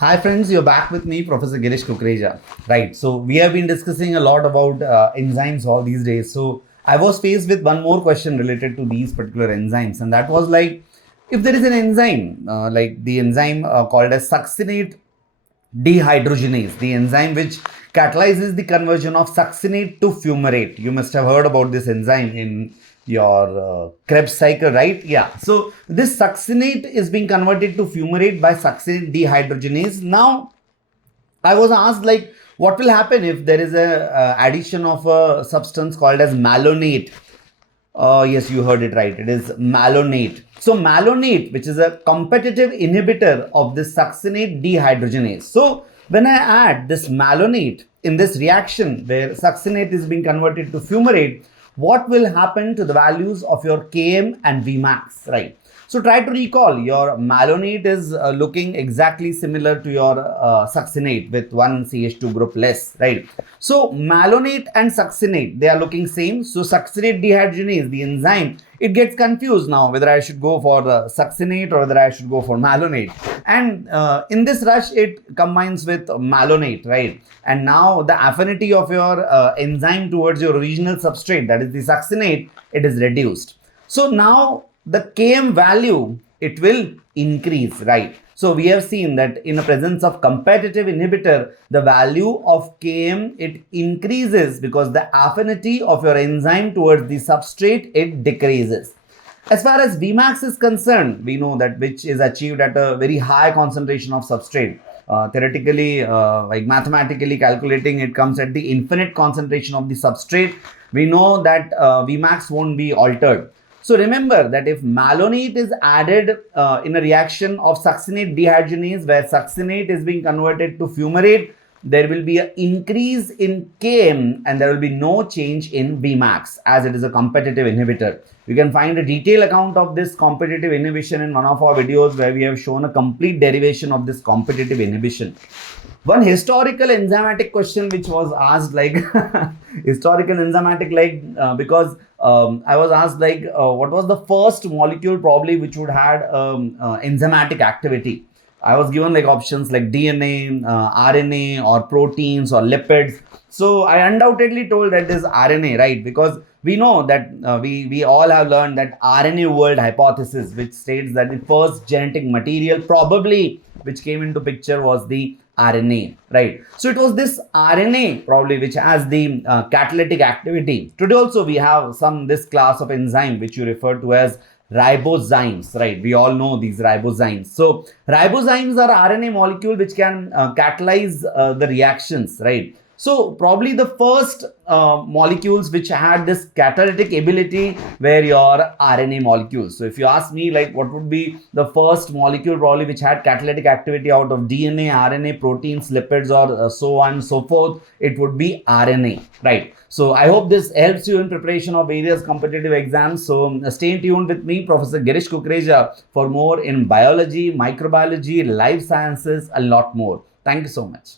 Hi friends, you're back with me, Professor Girish Kukreja. Right, so we have been discussing a lot about enzymes all these days. So I was faced with one more question related to these particular enzymes, and that was like, if there is an enzyme, like the enzyme called as succinate dehydrogenase, the enzyme which catalyzes the conversion of succinate to fumarate. You must have heard about this enzyme in your Krebs cycle, right? Yeah. So this succinate is being converted to fumarate by succinate dehydrogenase. Now, I was asked like, what will happen if there is a addition of a substance called as malonate? Yes, you heard it right. It is malonate. So malonate, which is a competitive inhibitor of this succinate dehydrogenase. So when I add this malonate in this reaction where succinate is being converted to fumarate, what will happen to the values of your Km and Vmax, right? So try to recall your malonate is looking exactly similar to your succinate with one CH2 group less, right? So malonate and succinate, they are looking same. So succinate dehydrogenase, the enzyme, it gets confused now whether I should go for succinate or whether I should go for malonate. And in this rush, it combines with malonate, right? And now the affinity of your enzyme towards your original substrate, that is the succinate, it is reduced. So now the Km value, it will increase, right? So we have seen that in the presence of competitive inhibitor, the value of Km, it increases because the affinity of your enzyme towards the substrate, it decreases. As far as Vmax is concerned, we know that which is achieved at a very high concentration of substrate. Theoretically, like mathematically calculating, it comes at the infinite concentration of the substrate. We know that Vmax won't be altered. So remember that if malonate is added in a reaction of succinate dehydrogenase where succinate is being converted to fumarate, there will be an increase in Km and there will be no change in Vmax as it is a competitive inhibitor. You can find a detailed account of this competitive inhibition in one of our videos where we have shown a complete derivation of this competitive inhibition. One historical enzymatic question which was asked like historical enzymatic like because I was asked like what was the first molecule probably which would had enzymatic activity. I was given like options like DNA, RNA or proteins or lipids. So I undoubtedly told that is RNA, right? Because we know that we all have learned that RNA world hypothesis, which states that the first genetic material probably which came into picture was the RNA, right? So it was this RNA probably which has the catalytic activity. Today also we have this class of enzyme which you refer to as ribozymes, right? We all know these ribozymes. So ribozymes are RNA molecule which can catalyze the reactions, right? So probably the first molecules which had this catalytic ability were your RNA molecules. So if you ask me like what would be the first molecule probably which had catalytic activity out of DNA, RNA, proteins, lipids or so on and so forth, it would be RNA, right? So I hope this helps you in preparation of various competitive exams. So stay tuned with me, Professor Girish Kukreja, for more in biology, microbiology, life sciences, a lot more. Thank you so much.